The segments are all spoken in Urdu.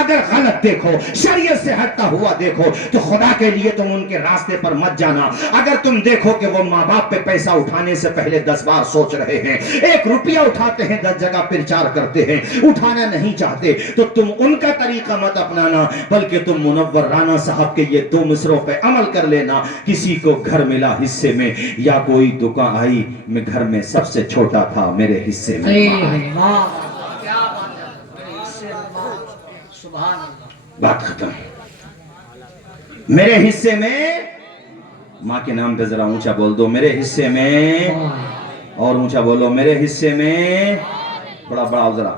اگر غلط دیکھو، شریعت سے ہٹتا ہوا دیکھو تو خدا کے لیے تم ان کے راستے پر مت جانا۔ اگر تم دیکھو کہ وہ ماں باپ پہ پیسہ اٹھانے سے پہلے 10 بار سوچ رہے ہیں، 1 روپیہ اٹھاتے ہیں 10 جگہ پرچار کرتے ہیں، اٹھانا نہیں چاہتے، تو تم ان کا طریقہ مت اپنانا، بلکہ تم منور رانا صاحب کے یہ 2 مصروں پہ عمل کر لینا۔ کسی کو گھر ملا حصے میں، یا کوئی دکان آئی، میں گھر میں سب سے چھوٹا تھا، میرے حصے میں ماں آئی۔ کیا بات ہے، میرے حصے میں ماں، سبحان اللہ۔ بات ختم۔ میرے حصے میں ماں کے نام پہ ذرا اونچا بول دو، میرے حصے میں، اور اونچا بولو، میرے حصے میں، بڑا بڑا ذرا۔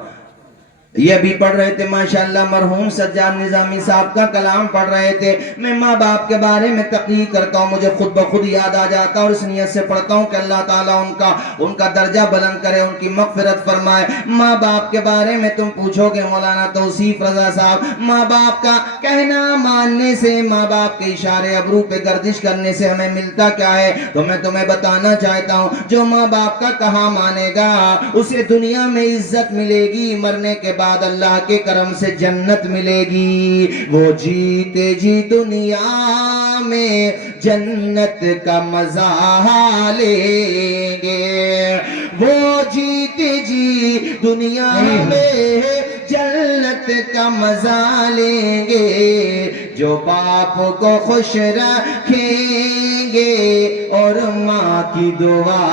یہ بھی پڑھ رہے تھے ماشاءاللہ مرحوم سجاد نظامی صاحب کا کلام پڑھ رہے تھے۔ میں ماں باپ کے بارے میں تقریر کرتا ہوں، مجھے خود بخود یاد آ جاتا اور اس نیت سے پڑھتا ہوں کہ اللہ تعالیٰ ان کا درجہ بلند کرے، ان کی مغفرت فرمائے۔ ماں باپ کے بارے میں تم پوچھو گے مولانا توصیف رضا صاحب، ماں باپ کا کہنا ماننے سے، ماں باپ کے اشارے ابرو پہ گردش کرنے سے ہمیں ملتا کیا ہے؟ تو میں تمہیں بتانا چاہتا ہوں، جو ماں باپ کا کہا مانے گا اسے دنیا میں عزت ملے گی، مرنے کے بعد اللہ کے کرم سے جنت ملے گی۔ وہ جیتے جی دنیا میں جنت کا مزہ لیں گے، وہ جیتے جی دنیا میں جنت کا مزہ لیں گے، جو باپ کو خوش رکھیں گے اور ماں کی دعا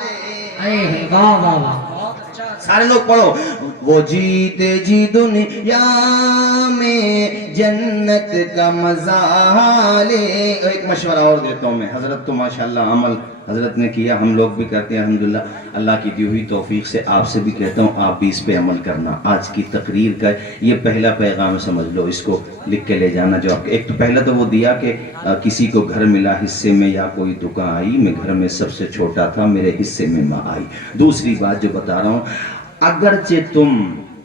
لیں گے۔ واہ واہ واہ، سارے لوگ پڑھو، وہ جیتے جی دنیا میں جنت کا مزہ لے۔ ایک مشورہ اور دیتا ہوں میں، حضرت تو ماشاءاللہ عمل حضرت نے کیا، ہم لوگ بھی کرتے ہیں الحمدللہ، اللہ کی دی ہوئی توفیق سے آپ سے بھی کہتا ہوں آپ بھی اس پہ عمل کرنا۔ آج کی تقریر کا یہ پہلا پیغام سمجھ لو، اس کو لکھ کے لے جانا۔ جو آپ ایک تو پہلا تو وہ دیا کہ کسی کو گھر ملا حصے میں، یا کوئی دکان آئی، میں گھر میں سب سے چھوٹا تھا، میرے حصے میں ماں آئی۔ دوسری بات جو بتا رہا ہوں، اگرچہ تم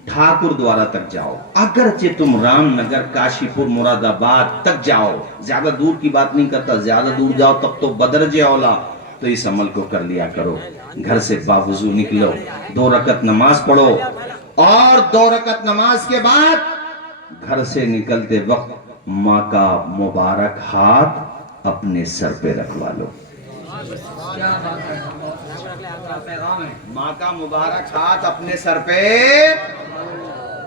ٹھاکر دوارہ تک جاؤ، اگرچہ تم رام نگر، کاشی پور، مراد آباد تک جاؤ، زیادہ دور کی بات نہیں کرتا، زیادہ دور جاؤ تب تو بدرجہ اولا، تو اس عمل کو کر لیا کرو۔ گھر سے باوضو نکلو، 2 رکعت نماز پڑھو، اور 2 رکعت نماز کے بعد گھر سے نکلتے وقت ماں کا مبارک ہاتھ اپنے سر پہ رکھوا لو۔ ماں کا مبارک ہاتھ اپنے سر پہ،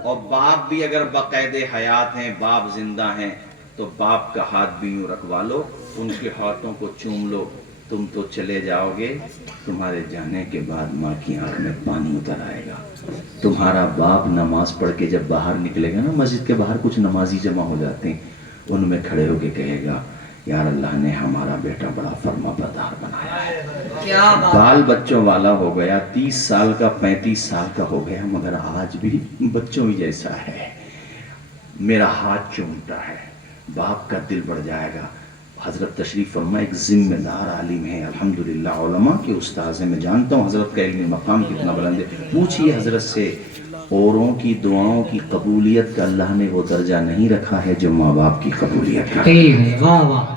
اور باپ بھی اگر باقاعدہ حیات ہیں، باپ زندہ ہیں، تو باپ کا ہاتھ بھی یوں رکھوا لو، ان کے ہاتھوں کو چوم لو۔ تم تو چلے جاؤ گے، تمہارے جانے کے بعد ماں کی آنکھ میں پانی اتر آئے گا۔ تمہارا باپ نماز پڑھ کے جب باہر نکلے گا نا، مسجد کے باہر کچھ نمازی جمع ہو جاتے ہیں، ان میں کھڑے ہو کے کہے گا، یار اللہ نے ہمارا بیٹا بڑا فرما بردار بنایا ہے، بال بچوں والا ہو گیا، 30 سال کا 35 سال کا ہو گیا، مگر آج بھی بچوں ہی جیسا ہے، میرا ہاتھ چومتا ہے۔ باپ کا دل بڑھ جائے گا۔ حضرت تشریف فرما ایک ذمہ دار عالم ہے، الحمدللہ علماء کے استاذ ہیں، میں جانتا ہوں حضرت کا علمی مقام کتنا بلند ہے۔ پوچھئے حضرت سے، اوروں کی دعاؤں کی قبولیت کا اللہ نے وہ درجہ نہیں رکھا ہے جو ماں باپ کی قبولیت کا۔ واہ واہ،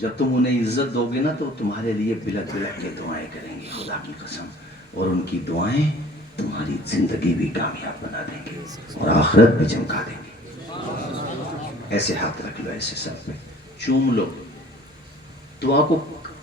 جب تم انہیں عزت دو گے نا تو تمہارے لیے بلک بلک کے دعائیں کریں گے، خدا کی قسم، اور ان کی دعائیں تمہاری زندگی بھی کامیاب بنا دیں گے اور آخرت بھی چمکا دیں گے۔ ایسے ہاتھ رکھ لو، ایسے سر پہ چوم لو۔ دعا کو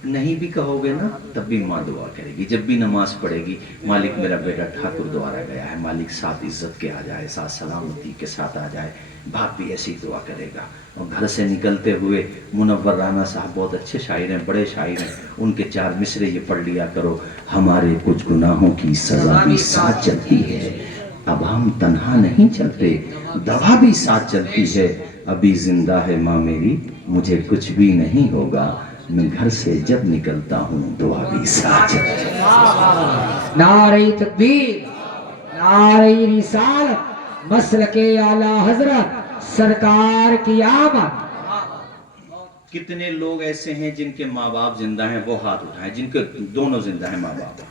نہیں بھی کہو گے نا تب بھی ماں دعا کرے گی، جب بھی نماز پڑھے گی، مالک میرا بیٹا ٹھاکر دوارا گیا ہے، مالک ساتھ عزت کے آ جائے، ساتھ سلامتی کے ساتھ آ جائے، باپ بھی ایسی دعا کرے گا۔ اور گھر سے نکلتے ہوئے منور رانا صاحب بہت اچھے شاعر ہیں، بڑے شاعر ہیں، ان کے 4 مصرے یہ پڑھ لیا کرو۔ ہمارے کچھ گناہوں کی سزا بھی ساتھ چلتی ہے، اب ہم تنہا نہیں چلتے، دوا بھی ساتھ چلتی ہے، ابھی زندہ ہے ماں میری، مجھے کچھ بھی نہیں ہوگا، میں گھر سے جب نکلتا ہوں دعا بھی ساتھ چلتی ہے۔ نعرہ تکبیر، نعرہ رسالت، مسلک اعلیٰ حضرت سرکار کی آمد۔ کتنے لوگ ایسے ہیں جن کے ماں باپ زندہ ہیں، وہ ہاتھ اٹھائیں، جن کے دونوں زندہ ہیں ماں باپ؟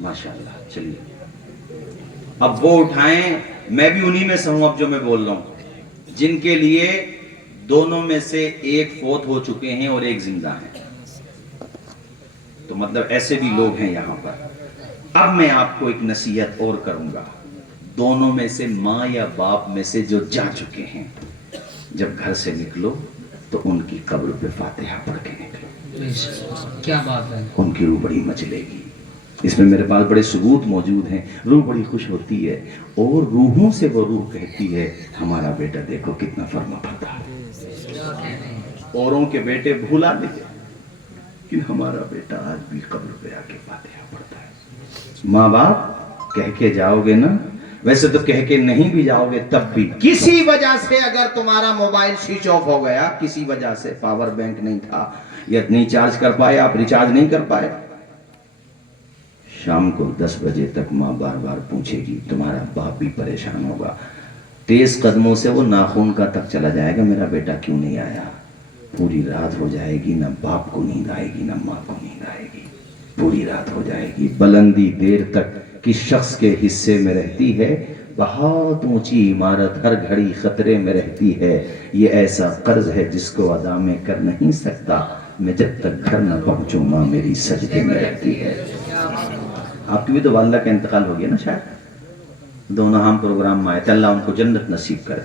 ماشاءاللہ، چلیے اب وہ اٹھائیں، میں بھی انہی میں سے ہوں اب جو میں بول رہا ہوں، جن کے لیے دونوں میں سے ایک فوت ہو چکے ہیں اور ایک زندہ ہیں، تو مطلب ایسے بھی لوگ ہیں یہاں پر۔ اب میں آپ کو ایک نصیحت اور کروں گا، دونوں میں سے ماں یا باپ میں سے جو جا چکے ہیں جب گھر سے نکلو تو ان کی قبر پہ فاتحہ پڑھ کے نکلو. کیا بات ہے. ان کی روح بڑی مچلے گی. اس میں میرے پاس بڑے ثبوت موجود ہیں. روح بڑی خوش ہوتی ہے اور روحوں سے وہ روح کہتی ہے ہمارا بیٹا دیکھو کتنا فرما بردار ہے. اوروں کے بیٹے بھولا دیتے کہ ہمارا بیٹا آج بھی قبر پہ آ کے فاتحہ پڑھتا ہے. ماں باپ کہہ کے جاؤ گے نا, ویسے تو کہہ کے نہیں بھی جاؤ گے تب بھی کسی وجہ سے اگر تمہارا موبائل سوئچ آف ہو گیا, کسی وجہ سے پاور بینک نہیں تھا یا نہیں چارج کر پائے, آپ ریچارج نہیں کر پائے, شام کو 10 بجے تک ماں بار بار پوچھے گی, تمہارا باپ بھی پریشان ہوگا, تیز قدموں سے وہ ناخن کا تک چلا جائے گا میرا بیٹا کیوں نہیں آیا. پوری رات ہو جائے گی, نہ باپ کو نیند آئے گی نہ ماں کو نیند آئے گی, پوری رات ہو جائے گی. بلندی دیر تک کس شخص کے حصے میں رہتی ہے, بہت اونچی عمارت ہر گھڑی خطرے میں رہتی ہے. یہ ایسا قرض ہے جس کو ادا میں کر نہیں سکتا, میں جب تک گھر نہ پہنچوں ماں میری سجدے میں رہتی ہے. آپ کی بھی تو والدہ کا انتقال ہو گیا نا شاید, دونوں ہم پروگرام میں آئے تھے. اللہ ان کو جنت نصیب کرے.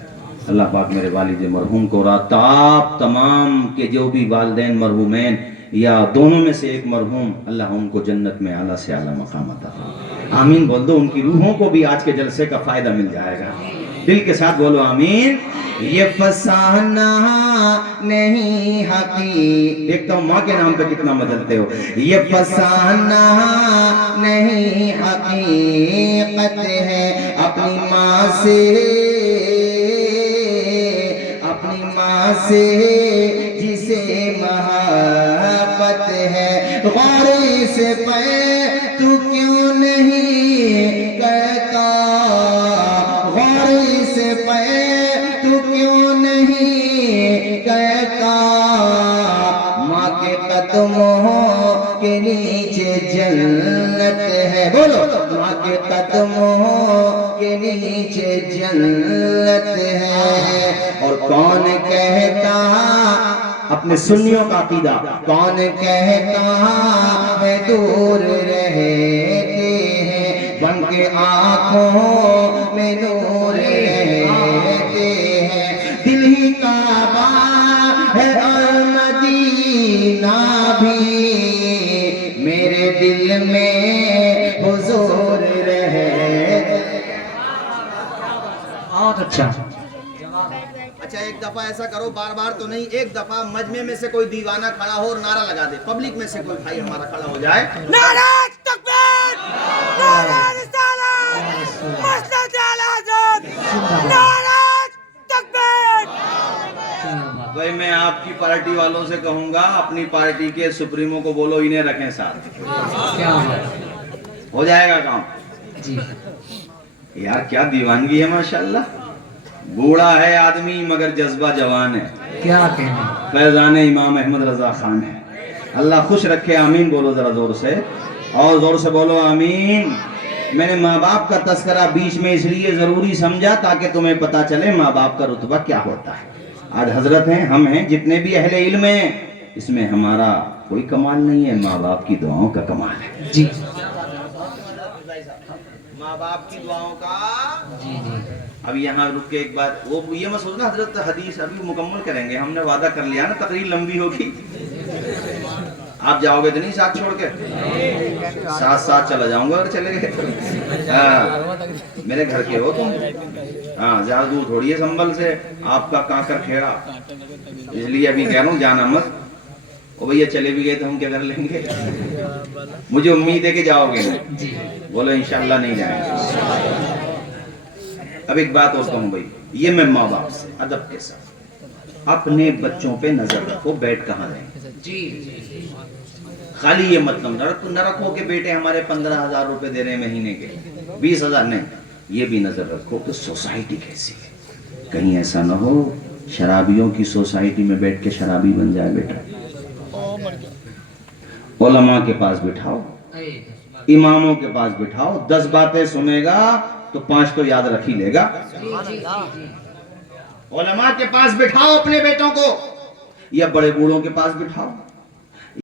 اللہ پاک میرے والد مرحوم کو اور آپ تمام کے جو بھی والدین مرحومین یا دونوں میں سے ایک مرحوم, اللہ ان کو جنت میں اعلیٰ سے اعلیٰ مقام عطا فرمائے. آمین بول دو. ان کی روحوں کو بھی آج کے جلسے کا فائدہ مل جائے گا. دل کے ساتھ بولو آمین. یہ فسانہ نہیں حقیقت, دیکھتا ہوں ماں کے نام پہ کتنا مجلتے ہو. یہ فسانہ نہیں حقیقت ہے اپنی ماں سے, اپنی ماں سے جسے محبت ہے. غور سے پہ تو کیوں نہیں کہتا, غور سے پہ تو کیوں نہیں کہتا, ماں کے قدموں کے نیچے جنت ہے. بولو ماں کے قدموں کے نیچے جنت ہے. اور کون کہتا, اپنے سنیوں کا عقیدہ, کون کہتا ہے دور رہتے ہیں, بن کے آنکھوں میں نور رہتے ہیں. دل ہی کعبہ ہے اور مدینہ بھی, میرے دل میں حضور رہتے. بہت اچھا. اچھا ایک دفعہ ایسا کرو, بار بار تو نہیں, ایک دفعہ مجمع میں سے کوئی دیوانہ کھڑا ہو اور نعرہ لگا دے. پبلک میں سے کوئی بھائی ہمارا کھڑا ہو جائے. نعرہ تکبیر، نعرہ رسالت، مسجد اعلی حضرت، نعرہ تکبیر. بھائی میں آپ کی پارٹی والوں سے کہوں گا, اپنی پارٹی کے سپریمو کو بولو انہیں رکھیں ساتھ, کیا بات. ہو جائے گا کام. جی یار کیا دیوانگی ہے ماشاءاللہ. بوڑھا ہے آدمی مگر جذبہ جوان ہے. کیا کہنا. فیضان امام احمد رضا خان ہے. اللہ خوش رکھے. آمین بولو ذرا زور سے, اور زور سے بولو آمین. میں نے ماں باپ کا تذکرہ بیچ میں اس لیے ضروری سمجھا تاکہ تمہیں پتا چلے ماں باپ کا رتبہ کیا ہوتا ہے. آج حضرت ہیں, ہم ہیں, جتنے بھی اہل علم ہیں, اس میں ہمارا کوئی کمال نہیں ہے, ماں باپ کی دعاؤں کا کمال ہے. جی ماں باپ کی دعاؤں کا. جی جی. اب یہاں رک کے ایک بات, وہ یہ میں سوچنا حضرت حدیث ابھی مکمل کریں گے, ہم نے وعدہ کر لیا نا, تقریر لمبی ہوگی. آپ جاؤ گے تو نہیں ساتھ چھوڑ کے, ساتھ ساتھ چلا جاؤں گا اگر چلے گئے. میرے گھر کے ہو تم, ہاں زیادہ دور تھوڑی ہے سنبل سے, آپ کا کاکر کھیڑا, اس لیے ابھی کہہ رہا ہوں جانا مت. او بھیا چلے بھی گئے تو ہم کیا کر لیں گے. مجھے امید ہے کہ جاؤ گے. بولو انشاءاللہ نہیں جائیں گے. اب ایک بات اور کہوں بھائی, یہ میں ماں باپ سے ادب کے ساتھ, اپنے بچوں پہ نظر رکھو, بیٹھ کہاں رہیں. جی خالی یہ مطلب نہ رکھو کہ بیٹے ہمارے 15,000 روپے دے رہے ہیں مہینے کے, 20,000 نہیں. یہ بھی نظر رکھو کہ سوسائٹی کیسی ہے. کہیں ایسا نہ ہو شرابیوں کی سوسائٹی میں بیٹھ کے شرابی بن جائے بیٹا. علماء کے پاس بٹھاؤ, اماموں کے پاس بٹھاؤ, 10 باتیں سنے گا تو 5 تو یاد رکھ ہی لے گا. علماء کے پاس بٹھاؤ اپنے بیٹوں کو, یا بڑے بوڑھوں کے پاس بٹھاؤ.